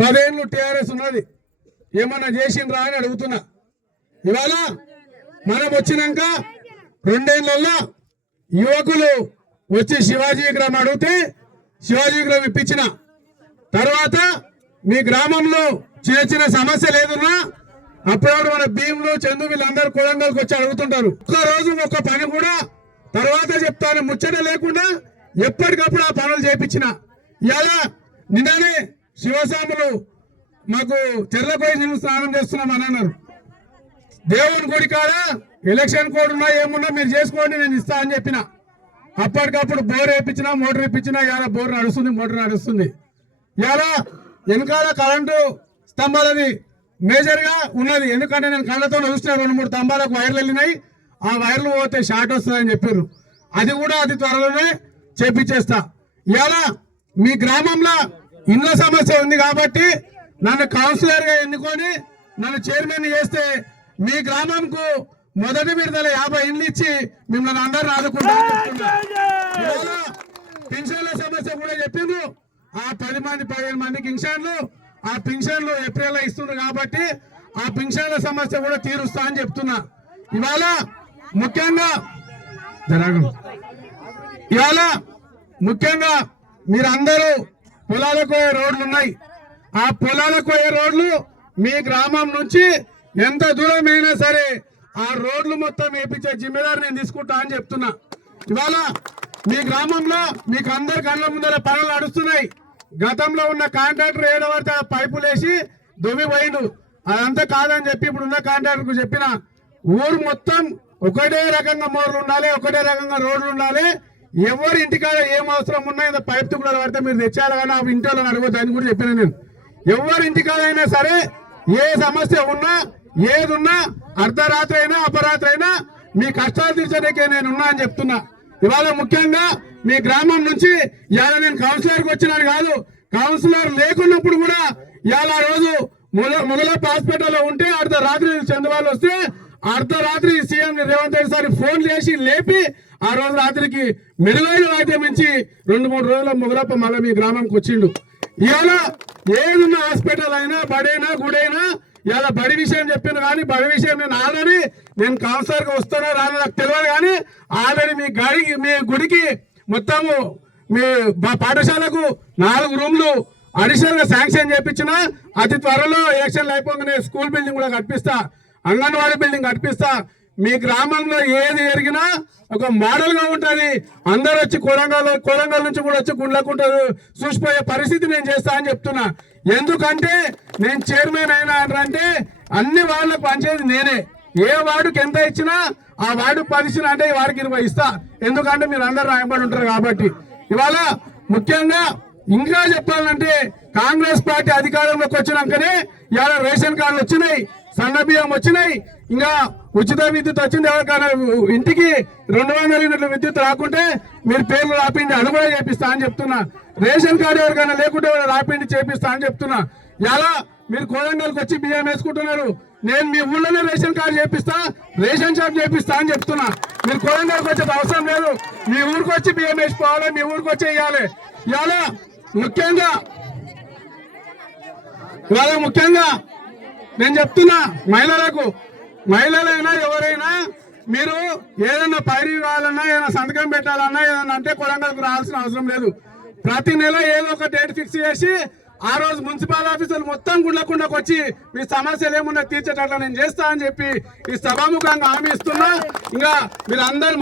10 ఏళ్ళు టీఆర్ఎస్ ఉన్నది, ఏమన్నా చేసిండ్రా అని అడుగుతున్నా. ఇవాళ మనం వచ్చినాక 2 ఏళ్లలో యువకులు వచ్చి శివాజీ విగ్రహం అడిగితే శివాజీ విగ్రహం ఇప్పించిన తర్వాత మీ గ్రామంలో చిన్న చిన్న సమస్యలు ఏదున్నా అప్పుడు మన భీములు చందు వీళ్ళందరూ కొడంగల్కి వచ్చి అడుగుతుంటారు. ఒక్క రోజు ఒక్క పని కూడా తర్వాత చెప్తాను ముచ్చట లేకుండా ఎప్పటికప్పుడు ఆ పనులు చేపించిన. ఇలా నిన్ననే శివస్వాములు మాకు చెర్లపోయి నేను స్నానం చేస్తున్నాం అని అన్నారు. దేవుని గుడి కాడ ఎలక్షన్ కోడ్ ఉన్నా ఏమున్నా మీరు చేసుకోండి నేను ఇస్తా అని చెప్పిన. అప్పటికప్పుడు బోర్ వేయించినా మోటార్ వేయించినా ఇలా బోర్ నడుస్తుంది, మోటార్ నడుస్తుంది. ఇలా వెనకాల కరెంటు స్తంభాలది మేజర్ గా ఉన్నది. ఎందుకంటే నేను కళ్ళతో చూసిన 2-3 స్తంభాలకు వైర్లు వెళ్ళినాయి. ఆ వైర్లు పోతే షార్ట్ వస్తుందని చెప్పారు. అది కూడా అతి త్వరలోనే చేపించేస్తా. ఇలా మీ గ్రామంలో ఇండ్ల సమస్య ఉంది కాబట్టి నన్ను కౌన్సిలర్ గా ఎన్నుకొని నన్ను చైర్మన్ చేస్తే మీ గ్రామంకు మొదటి విడతల 50 ఇండ్లు ఇచ్చి మిమ్మల్ని అందరూ ఆదుకుంటారు. పింఛన్ల సమస్య కూడా చెప్పిండ్రు. ఆ 10 మంది 15 మందికి పింఛన్లు, ఆ పింఛన్లు ఏప్రిల్ లో ఇస్తున్నారు కాబట్టి ఆ పింఛన్ల సమస్య కూడా తీరుస్తా అని చెప్తున్నా. ఇవాళ ముఖ్యంగా మీరందరూ పొలాలకు పోయే రోడ్లు ఉన్నాయి. ఆ పొలాలకు పోయే రోడ్లు మీ గ్రామం నుంచి ఎంత దూరమైనా సరే ఆ రోడ్లు మొత్తం వేయించే జిమ్మేదారు నేను తీసుకుంటా అని చెప్తున్నా. ఇవాళ మీ గ్రామంలో మీకు అందరి కళ్ళ ముందర పనులు నడుస్తున్నాయి. గతంలో ఉన్న కాంట్రాక్టర్ ఏడవడితే పైపులు వేసి దొమ్మి పోయిండు. అదంతా కాదని చెప్పి ఇప్పుడు ఉన్న కాంట్రాక్టర్ కు చెప్పిన ఊరు మొత్తం ఒకటే రకంగా మోర్లు ఉండాలి, ఒకటే రకంగా రోడ్లు ఉండాలి. ఎవరి ఇంటికాడ ఏం అవసరం ఉన్నా ఇంత పైప్ తుక్కులు పడితే మీరు తెచ్చారు కానీ ఆ ఇంట్లో అడగొద్దు అని కూడా చెప్పిన నేను. ఎవరి ఇంటికాడైనా సరే ఏ సమస్య ఉన్నా ఏదున్నా అర్ధరాత్రి అయినా అపరాత్రి అయినా మీ కష్టాలు తీర్చడానికే నేనున్నా అని చెప్తున్నా. ఇవాళ ముఖ్యంగా మీ గ్రామం నుంచి ఇవాళ నేను కౌన్సిలర్కి వచ్చినాను కాదు, కౌన్సిలర్ లేకున్నప్పుడు కూడా ఇవాళ రోజు మొదలప్ప హాస్పిటల్లో ఉంటే అర్ధరాత్రి చంద్రబాబు వస్తే అర్ధరాత్రి CM Revanth Reddy sir phone చేసి లేపి ఆ రోజు రాత్రికి మెరుగైన వైద్యం ఇచ్చి 2-3 రోజుల మొదలప్ప మళ్ళీ మీ గ్రామంకి వచ్చిండు. ఇవాళ ఏదున్న హాస్పిటల్ అయినా బడైనా గుడైనా ఇలా బడి విషయం చెప్పాను కానీ బడి విషయం నేను ఆల్రెడీ నేను కౌన్సిలర్ గా వస్తానో రానో నాకు తెలియదు కానీ ఆల్రెడీ మీ గుడికి మొత్తము మీ పాఠశాలకు 4 రూమ్లు అడిషనల్ గా శాంక్షన్ చేపించిన. అతి త్వరలో ఎలక్షన్లు అయిపోగానే స్కూల్ బిల్డింగ్ కూడా కట్టిస్తా, అంగన్వాడీ బిల్డింగ్ కట్టిస్తా. మీ గ్రామంలో ఏది జరిగినా ఒక మోడల్ గా ఉంటది. అందరు వచ్చి కొడంగల్ నుంచి కూడా వచ్చి గుండ్లకుంటారు చూసిపోయే పరిస్థితి నేను చేస్తా అని చెప్తున్నా. ఎందుకంటే నేను చైర్మన్ అయినా అంటే అన్ని వార్డులకు పంచేది నేనే. ఏ వార్డుకి ఎంత ఇచ్చినా ఆ వార్డు 10 ఇచ్చినా అంటే ఈ వారికి 20 ఇస్తా. ఎందుకంటే మీరు అందరు రాయబడి ఉంటారు కాబట్టి. ఇవాళ ముఖ్యంగా ఇంకా చెప్పాలంటే కాంగ్రెస్ పార్టీ అధికారంలోకి వచ్చినాకనే ఇవాళ రేషన్ కార్డులు వచ్చినాయి, సన్న బియ్యం వచ్చినాయి, ఇంకా ఉచిత విద్యుత్ వచ్చింది. ఎవరికైనా ఇంటికి 200 యూనిట్ల విద్యుత్ రాకుంటే మీరు పేర్లు రాపిండి అది కూడా చేపిస్తా అని చెప్తున్నా. రేషన్ కార్డు ఎవరికైనా లేకుంటే రాపిండి చేపిస్తా అని చెప్తున్నా. ఇలా మీరు కొడంగల్కి వచ్చి బియ్యం వేసుకుంటున్నారు, నేను మీ ఊళ్ళోనే రేషన్ కార్డు చేపిస్తా, రేషన్ షాప్ చేపిస్తా అని చెప్తున్నా. మీరు కొడంగల్కి వచ్చేది అవసరం లేదు, మీ ఊరికి వచ్చి బియ్యం వేసుకోవాలి, మీ ఊరికి వచ్చి వేయాలి. ఇలా ముఖ్యంగా నేను చెప్తున్నా మహిళలైనా ఎవరైనా మీరు ఏదైనా పైరు కావాలన్నా ఏదైనా సంతకం పెట్టాలన్నా ఏదైనా అంటే కొడంగల్కి రావాల్సిన అవసరం లేదు. ప్రతి నెల ఏదో ఒక డేట్ ఫిక్స్ చేసి ఆ రోజు మున్సిపల్ ఆఫీసులు మొత్తం గుండకుండకు వచ్చి మీ సమస్యలు ఏమున్నా తీర్చేటట్లు నేను చేస్తా అని చెప్పి ఈ సభాముఖంగా హామీ ఇస్తున్నా. ఇంకా మీరు అందరు